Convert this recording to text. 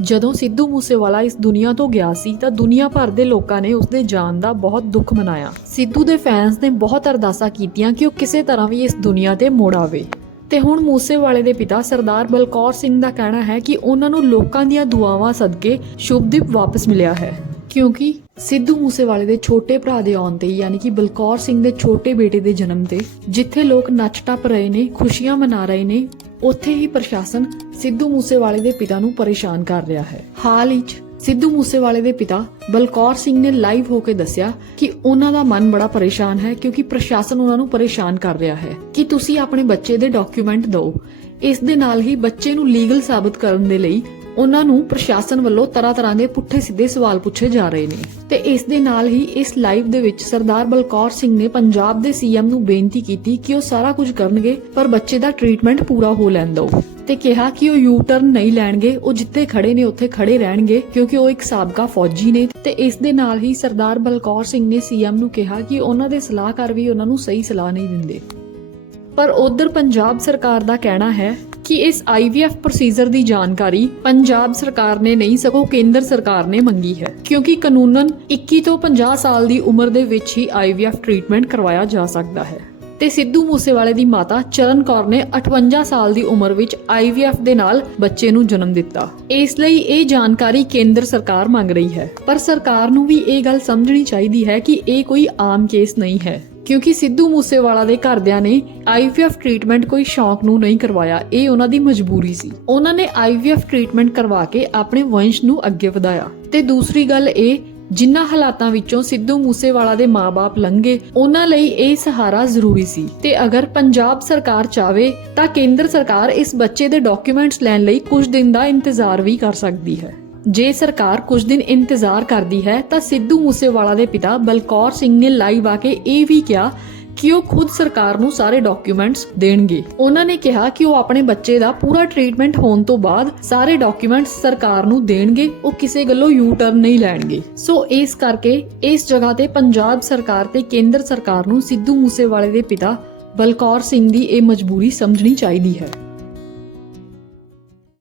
ਜਦੋਂ ਸਿੱਧੂ ਮੂਸੇਵਾਲਾ ਇਸ ਦੁਨੀਆ ਤੋਂ ਗਿਆ ਸੀ ਤਾਂ ਦੁਨੀਆ ਭਰ ਦੇ ਲੋਕਾਂ ਨੇ ਉਸ ਦੇ ਜਾਣ ਦਾ ਬਹੁਤ ਦੁੱਖ ਮਨਾਇਆ। ਸਿੱਧੂ ਦੇ ਫੈਨਸ ਨੇ ਬਹੁਤ ਅਰਦਾਸਾਂ ਕੀਤੀਆਂ ਕਿ ਉਹ ਕਿਸੇ ਤਰ੍ਹਾਂ ਵੀ ਇਸ ਦੁਨੀਆ ਤੇ ਮੁੜ ਆਵੇ। ਤੇ ਹੁਣ ਮੂਸੇਵਾਲੇ ਦੇ ਪਿਤਾ ਸਰਦਾਰ ਬਲਕੌਰ ਸਿੰਘ ਦਾ ਕਹਿਣਾ ਹੈ ਕਿ ਉਹਨਾਂ ਨੂੰ ਲੋਕਾਂ ਦੀਆਂ ਦੁਆਵਾਂ ਸਦਕੇ ਸ਼ੁਭਦੀਪ ਵਾਪਸ ਮਿਲਿਆ ਹੈ। ਕਿਉਂਕਿ ਸਿੱਧੂ ਮੂਸੇਵਾਲੇ ਦੇ ਛੋਟੇ ਭਰਾ ਦੇ ਆਉਣ ਤੇ, ਯਾਨੀ ਕਿ ਬਲਕੌਰ ਸਿੰਘ ਦੇ ਛੋਟੇ ਬੇਟੇ ਦੇ ਜਨਮ ਤੇ, ਜਿੱਥੇ ਲੋਕ ਨੱਚ ਟੱਪ ਰਹੇ ਨੇ, ਖੁਸ਼ੀਆਂ ਮਨਾ ਰਹੇ ਨੇ ਉੱਥੇ ਹੀ ਪ੍ਰਸ਼ਾਸਨ ਸਿੱਧੂ ਮੂਸੇਵਾਲੇ ਦੇ ਪਿਤਾ ਨੂੰ ਪਰੇਸ਼ਾਨ ਕਰ ਰਿਹਾ ਹੈ। ਹਾਲ ਹੀ ਸਿੱਧੂ ਮੂਸੇਵਾਲੇ ਦੇ ਪਿਤਾ ਬਲਕੌਰ ਸਿੰਘ ਨੇ ਲਾਈਵ ਹੋ ਕੇ ਦੱਸਿਆ ਕਿ ਉਹਨਾਂ ਦਾ ਮਨ ਬੜਾ ਪਰੇਸ਼ਾਨ ਹੈ ਕਿਉਂਕਿ ਪ੍ਰਸ਼ਾਸਨ ਉਹਨਾਂ ਨੂੰ ਪਰੇਸ਼ਾਨ ਕਰ ਰਿਹਾ ਹੈ। ਕਿ ਤੁਸੀਂ ਆਪਣੇ ਬੱਚੇ ਦੇ ਡਾਕੂਮੈਂਟ ਦਿਓ? ਇਸ ਦੇ ਨਾਲ ਹੀ ਬੱਚੇ ਨੂੰ ਲੀਗਲ ਸਾਬਤ ਕਰਨ ਦੇ ਲਈ ਉਹਨਾਂ ਨੂੰ ਪ੍ਰਸ਼ਾਸਨ ਵੱਲੋਂ ਤਰ੍ਹਾਂ ਤਰ੍ਹਾਂ ਦੇ ਪੁੱਠੇ ਸਿੱਧੇ ਸਵਾਲ ਪੁੱਛੇ ਜਾ ਰਹੇ ਨੇ। ਤੇ ਇਸ ਦੇ ਨਾਲ ਹੀ ਇਸ ਲਾਈਵ ਦੇ ਵਿੱਚ ਸਰਦਾਰ ਬਲਕੌਰ ਸਿੰਘ ਨੇ ਪੰਜਾਬ ਦੇ ਸੀਐਮ ਨੂੰ ਬੇਨਤੀ ਕੀਤੀ ਕਿ ਉਹ ਸਾਰਾ ਕੁਝ ਕਰਨਗੇ, ਪਰ ਬੱਚੇ ਦਾ ਟ੍ਰੀਟਮੈਂਟ ਪੂਰਾ ਹੋ ਲੈਣ ਦਿਓ। ਤੇ ਕਿਹਾ ਕਿ ਉਹ ਯੂ ਟਰਨ ਨਹੀਂ ਲੈਣਗੇ, ਉਹ ਜਿੱਥੇ ਖੜੇ ਨੇ ਉੱਥੇ ਖੜੇ ਰਹਿਣਗੇ, ਕਿਉਂਕਿ ਉਹ ਇੱਕ ਸਾਬਕਾ ਫੌਜੀ ਨੇ। ਤੇ ਇਸ ਦੇ ਨਾਲ ਹੀ ਸਰਦਾਰ ਬਲਕੌਰ ਸਿੰਘ ਨੇ ਸੀਐਮ ਨੂੰ ਕਿਹਾ ਕਿ ਉਹਨਾਂ ਦੇ ਸਲਾਹਕਾਰ ਵੀ ਉਹਨਾਂ ਨੂੰ ਸਹੀ ਸਲਾਹ ਨਹੀਂ ਦਿੰਦੇ। ਪਰ ਉਧਰ ਪੰਜਾਬ ਸਰਕਾਰ ਦਾ ਕਹਿਣਾ ਹੈ ਕਿ ਇਸ IVF ਪ੍ਰੋਸੀਜਰ ਦੀ ਜਾਣਕਾਰੀ ਪੰਜਾਬ ਸਰਕਾਰ ਨੇ ਨਹੀਂ, ਸਗੋਂ ਕੇਂਦਰ ਸਰਕਾਰ ਨੇ ਮੰਗੀ ਹੈ। ਕਿਉਂਕਿ ਕਾਨੂੰਨਨ 21 ਤੋਂ 50 ਸਾਲ ਦੀ ਉਮਰ ਦੇ ਵਿੱਚ ਹੀ IVF ਟ੍ਰੀਟਮੈਂਟ ਕਰਵਾਇਆ ਜਾ ਸਕਦਾ ਹੈ। ਤੇ ਸਿੱਧੂ ਮੂਸੇਵਾਲੇ ਦੀ ਮਾਤਾ ਚਰਨ ਕੌਰ ਨੇ 58 ਸਾਲ ਦੀ ਉਮਰ ਵਿੱਚ IVF ਦੇ ਨਾਲ ਬੱਚੇ ਨੂੰ ਜਨਮ ਦਿੱਤਾ। ਇਸ ਲਈ ਇਹ ਜਾਣਕਾਰੀ ਕੇਂਦਰ ਸਰਕਾਰ ਮੰਗ ਰਹੀ ਹੈ। ਪਰ ਸਰਕਾਰ ਨੂੰ ਵੀ ਇਹ ਗੱਲ ਸਮਝਣੀ ਚਾਹੀਦੀ ਹੈ ਕਿ ਇਹ ਕੋਈ ਆਮ ਕੇਸ ਨਹੀਂ ਹੈ। ਕਿਉਂਕਿ ਸਿੱਧੂ ਮੂਸੇਵਾਲਾ ਦੇ ਘਰਦਿਆਂ ਨੇ IVF ਟ੍ਰੀਟਮੈਂਟ ਕੋਈ ਸ਼ੌਂਕ ਨੂੰ ਨਹੀਂ ਕਰਵਾਇਆ, ਇਹ ਉਹਨਾਂ ਦੀ ਮਜਬੂਰੀ ਸੀ। ਉਹਨਾਂ ਨੇ IVF ਟ੍ਰੀਟਮੈਂਟ ਕਰਵਾ ਕੇ ਆਪਣੇ ਵੰਸ਼ ਨੂੰ ਅੱਗੇ ਵਧਾਇਆ। ਤੇ ਦੂਸਰੀ ਗੱਲ ਇਹ ਜਿਨ੍ਹਾਂ ਹਾਲਾਤਾਂ ਵਿੱਚੋਂ ਸਿੱਧੂ ਮੂਸੇਵਾਲਾ ਦੇ ਮਾਪੇ ਲੰਘੇ, ਉਹਨਾਂ ਲਈ ਇਹ ਸਹਾਰਾ ਜ਼ਰੂਰੀ ਸੀ। ਤੇ ਅਗਰ ਪੰਜਾਬ ਸਰਕਾਰ ਚਾਵੇ ਤਾਂ ਕੇਂਦਰ ਸਰਕਾਰ ਇਸ ਬੱਚੇ ਦੇ ਡਾਕੂਮੈਂਟਸ ਲੈਣ ਲਈ ਕੁਝ ਦਿਨ ਦਾ ਇੰਤਜ਼ਾਰ ਵੀ ਕਰ ਸਕਦੀ ਹੈ। ਜੇ ਸਰਕਾਰ ਕੁਝ ਦਿਨ ਇੰਤਜ਼ਾਰ ਕਰਦੀ ਹੈ ਤਾਂ ਸਿੱਧੂ ਮੂਸੇਵਾਲਾ ਦੇ ਪਿਤਾ ਬਲਕੌਰ ਸਿੰਘ ਨੇ ਲਾਈਵ ਆ ਕੇ ਇਹ ਵੀ ਕਿਹਾ ਕਿ ਉਹ ਖੁਦ ਸਰਕਾਰ ਨੂੰ ਸਾਰੇ ਡਾਕੂਮੈਂਟਸ ਦੇਣਗੇ। ਉਹਨਾਂ ਨੇ ਕਿਹਾ ਕਿ ਉਹ ਆਪਣੇ ਬੱਚੇ ਦਾ ਪੂਰਾ ਟ੍ਰੀਟਮੈਂਟ ਹੋਣ ਤੋਂ ਬਾਅਦ ਸਾਰੇ ਡਾਕੂਮੈਂਟਸ ਸਰਕਾਰ ਨੂੰ ਦੇਣਗੇ, ਉਹ ਕਿਸੇ ਗੱਲੋਂ ਯੂ ਟਰਨ ਨਹੀਂ ਲੈਣਗੇ। ਸੋ ਇਸ ਕਰਕੇ ਇਸ ਜਗ੍ਹਾ ਤੇ ਪੰਜਾਬ ਸਰਕਾਰ ਤੇ ਕੇਂਦਰ ਸਰਕਾਰ ਨੂੰ ਸਿੱਧੂ ਮੂਸੇਵਾਲੇ ਦੇ ਪਿਤਾ ਬਲਕੌਰ ਸਿੰਘ ਦੀ ਇਹ ਮਜਬੂਰੀ ਸਮਝਣੀ ਚਾਹੀਦੀ ਹੈ।